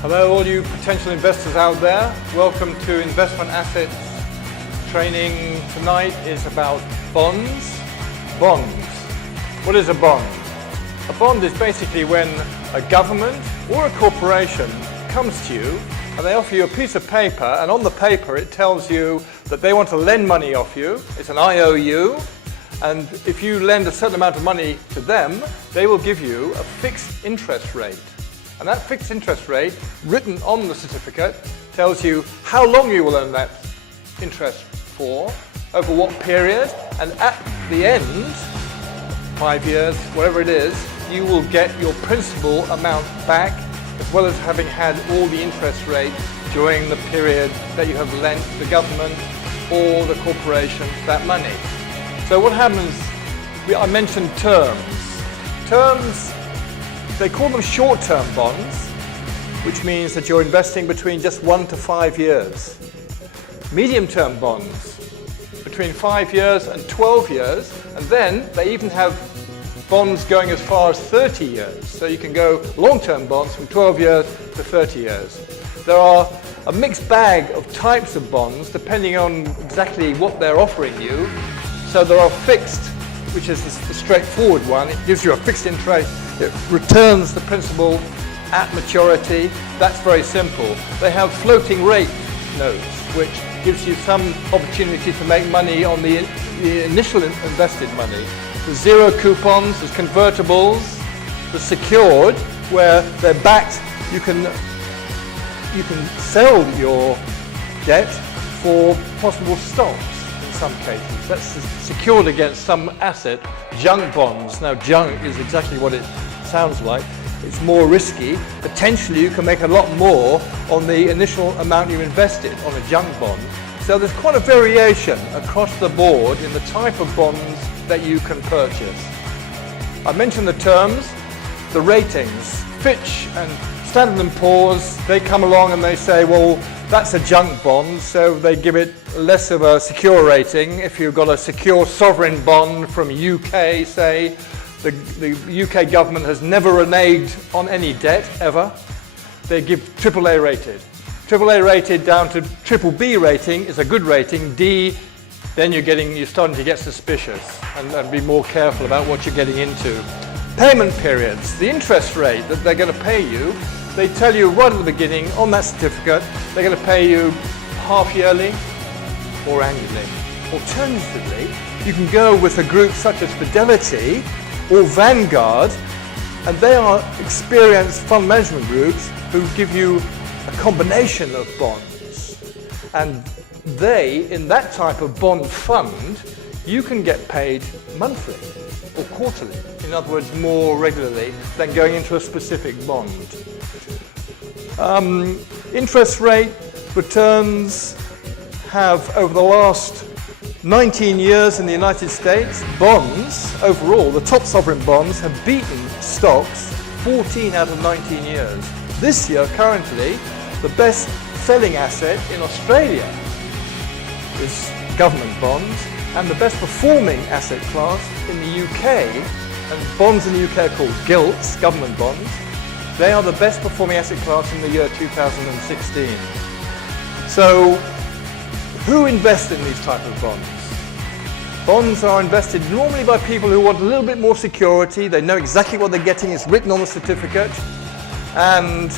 Hello all you potential investors out there. Welcome to Investment Assets training. Tonight is about bonds. Bonds. What is a bond? A bond is basically when a government or a corporation comes to you and they offer you a piece of paper, and on the paper it tells you that they want to lend money off you. It's an IOU, and if you lend a certain amount of money to them, they will give you a fixed interest rate. And that fixed interest rate, written on the certificate, tells you how long you will earn that interest for, over what period, and at the end, 5 years, whatever it is, you will get your principal amount back, as well as having had all the interest rate during the period that you have lent the government or the corporation that money. So what happens, I mentioned terms. Terms, they call them short-term bonds, which means that you're investing between just 1 to 5 years. Medium-term bonds, between 5 years and 12 years, and then they even have bonds going as far as 30 years. So you can go long-term bonds from 12 years to 30 years. There are a mixed bag of types of bonds depending on exactly what they're offering you. So there are fixed, which is the straightforward one. It gives you a fixed interest. It returns the principal at maturity. That's very simple. They have floating rate notes, which gives you some opportunity to make money on the initial invested money. There's zero coupons, there's convertibles, there's secured, where they're backed. You can sell your debt for possible stocks. In some cases, that's secured against some asset. Junk bonds. Now, junk is exactly what it sounds like. It's more risky. Potentially, you can make a lot more on the initial amount you invested on a junk bond. So there's quite a variation across the board in the type of bonds that you can purchase. I mentioned the terms, the ratings. Fitch and Standard & Poor's, they come along and they say, well, that's a junk bond, so they give it less of a secure rating. If you've got a secure sovereign bond from UK, say, the UK government has never reneged on any debt, ever. They give AAA rated. AAA rated down to BBB rating is a good rating. D, then you're starting to get suspicious and be more careful about what you're getting into. Payment periods, the interest rate that they're going to pay you, they tell you right at the beginning on that certificate, they're going to pay you half yearly or annually. Alternatively, you can go with a group such as Fidelity or Vanguard, and they are experienced fund management groups who give you a combination of bonds. And they, in that type of bond fund, you can get paid monthly or quarterly. In other words, more regularly than going into a specific bond. Interest rate returns have, over the last 19 years in the United States, bonds, overall, the top sovereign bonds have beaten stocks 14 out of 19 years. This year, currently, the best selling asset in Australia is government bonds, and the best performing asset class in the UK, and bonds in the UK are called gilts, government bonds, they are the best performing asset class in the year 2016. So, who invests in these type of bonds? Bonds are invested normally by people who want a little bit more security. They know exactly what they're getting. It's written on the certificate. And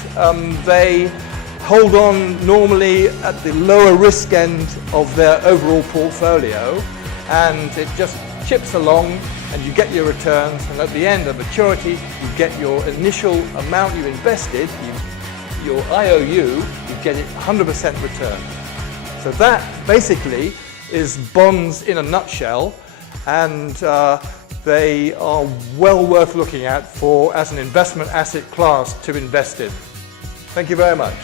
they hold on normally at the lower risk end of their overall portfolio. And it just chips along and you get your returns. And at the end of maturity, you get your initial amount you invested, your IOU, you get it 100% return. So that basically is bonds in a nutshell, and they are well worth looking at as an investment asset class to invest in. Thank you very much.